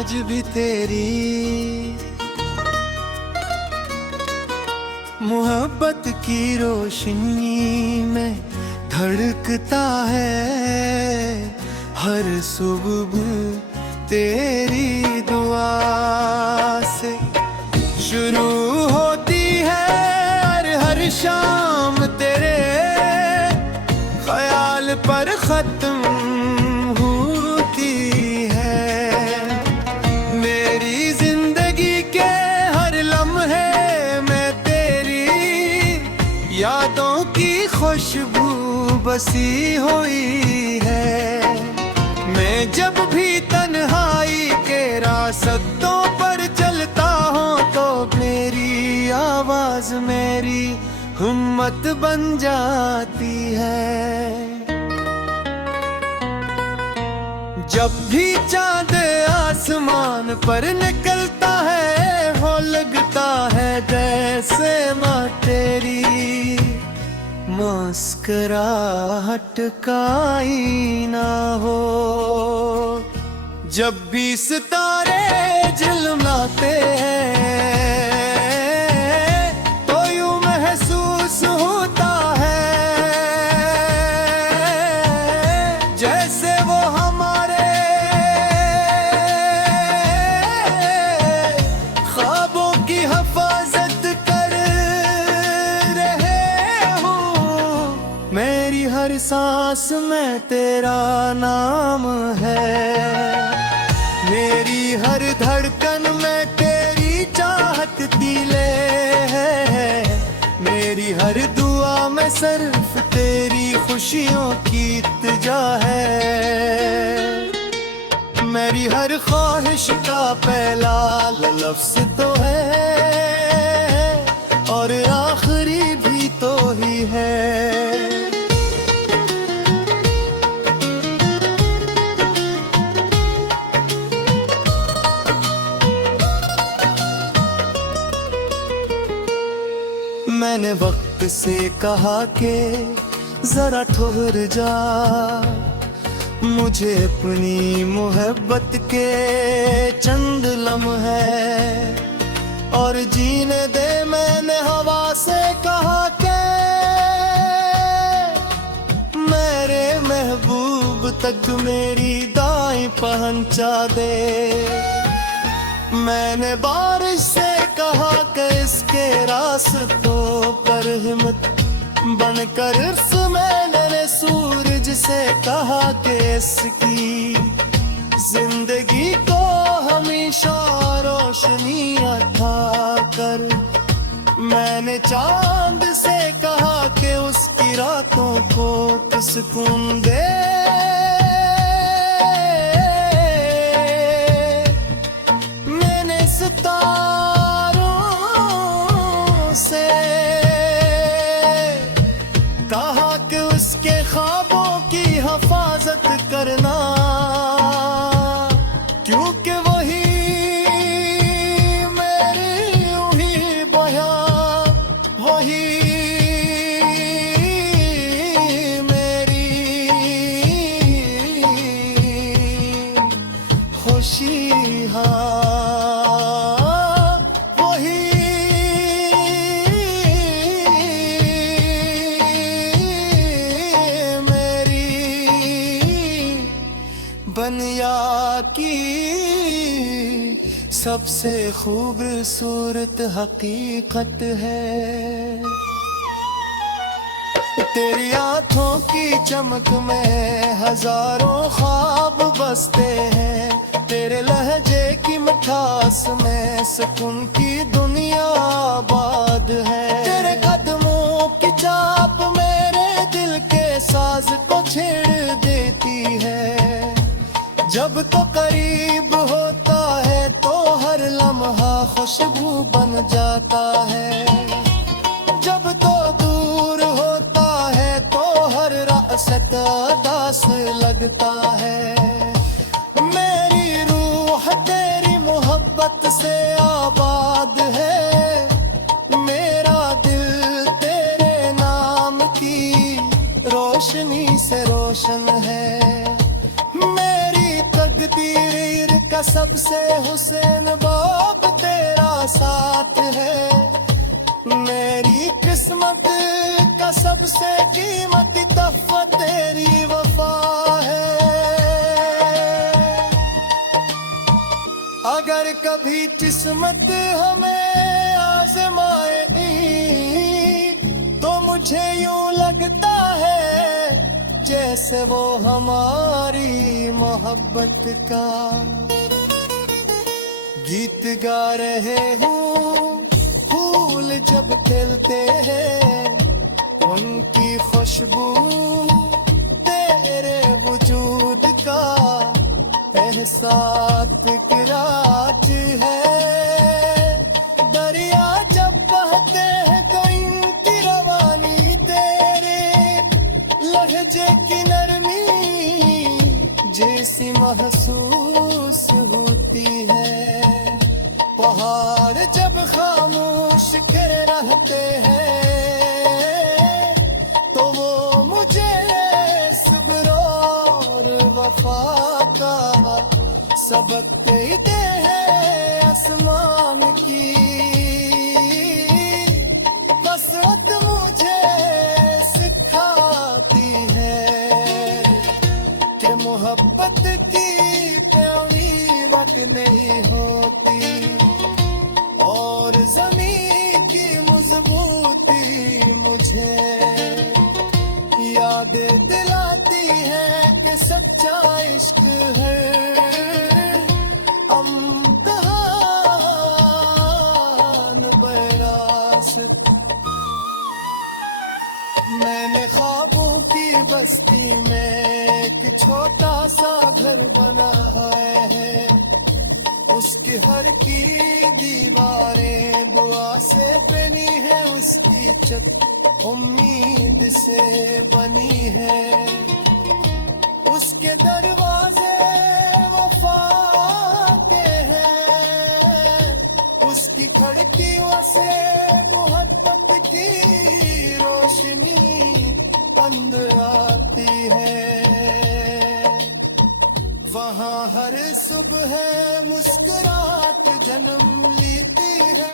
आज भी तेरी मोहब्बत की रोशनी में धड़कता है हर सुबह तेरी दुआ से शुरू होती है हर शाम तेरे ख्याल पर खत्म होती है मेरी जिंदगी के हर लम्हे में तेरी यादों की खुशबू बसी हुई है। मैं जब भी तन्हाई के रास्तों पर चलता हूँ तो मेरी आवाज मेरी हिम्मत बन जाती है। जब भी चांद आसमान पर निकलता है वो लगता है जैसे माँ तेरी मुस्कुराहट का आईना हो। जब भी सितारे झिलमिलाते हैं तो यूं महसूस होता है जैसे वो हमारे ख्वाबों की हिफाजत कर रहे हो। मेरी हर सांस में तेरा नाम है मेरी हर धड़कन में तेरी चाहत दिले है मेरी हर दुआ में सिर्फ तेरी खुशियों की इल्तिजा है। मेरी हर ख्वाहिश का पहला लफ्ज़ तो है और आखिरी भी तो ही है। मैंने वक्त से कहा कि जरा ठहर जा मुझे अपनी मोहब्बत के चंद लम्हे और जीने दे। मैंने हवा से कहा कि मेरे महबूब तक मेरी दाएं पहुंचा दे। मैंने बारिश से कहा कि इसके रास्तों पर हिम्मत बनकर मैंने सूरज से कहा कि इसकी जिंदगी को हमेशा रोशनी अता कर। मैंने चांद से कहा कि उसकी रातों को सुकून दे। कहा कि उसके ख्वाबों की हिफाजत करना क्योंकि वही मेरी वही बया वही मेरी खुशी बनिया की सबसे खूबसूरत हकीकत है। तेरी आंखों की चमक में हजारों ख्वाब बसते हैं तेरे लहजे की मिठास में सुकून की दुनिया आबाद है। तेरे कदमों की चाप मेरे दिल के साज को छेड़ देती है। जब तो करीब होता है तो हर लम्हा खुशबू बन जाता है। जब तो दूर होता है तो हर रास्ता उदास लगता है। मेरी रूह तेरी मोहब्बत से आबाद है। मेरा दिल तेरे नाम की रोशनी से रोशन है। मेरी तकदीर का सबसे हुसैन बाप तेरा साथ है। मेरी किस्मत का सबसे कीमती तोहफा तेरी वफा है। अगर कभी किस्मत हमें आजमाए तो मुझे यूं लगता है जैसे वो हमारी मोहब्बत का गीत गा रहे हूँ। फूल जब खिलते हैं उनकी खुशबू तेरे वजूद का एहसास किराच है। दरिया जब बहते हैं तो इनकी रवानी तेरे लहजे की नरमी जैसी महसूस होती है। पहाड़ जब खामोश के रहते हैं तो वो मुझे सब्र और वफा का सबक देते हैं। आसमान की कसरत मुझे सिखाती है कि मोहब्बत की प्यारी बात नहीं होती और ज़मीन की मजबूती मुझे याद दिलाती है कि सच्चा इश्क है इम्तिहान बरासत। मैंने ख्वाबों की बस्ती में एक छोटा सा घर बनाया है। उसके हर की दीवारें दुआ से बनी है, उसकी छत उम्मीद से बनी है। उसके दरवाजे वफा के हैं, उसकी खिड़कियों से मोहब्बत की रोशनी अंदर आती है। वहाँ हर सुबह मुस्कुराहट जन्म लेती है।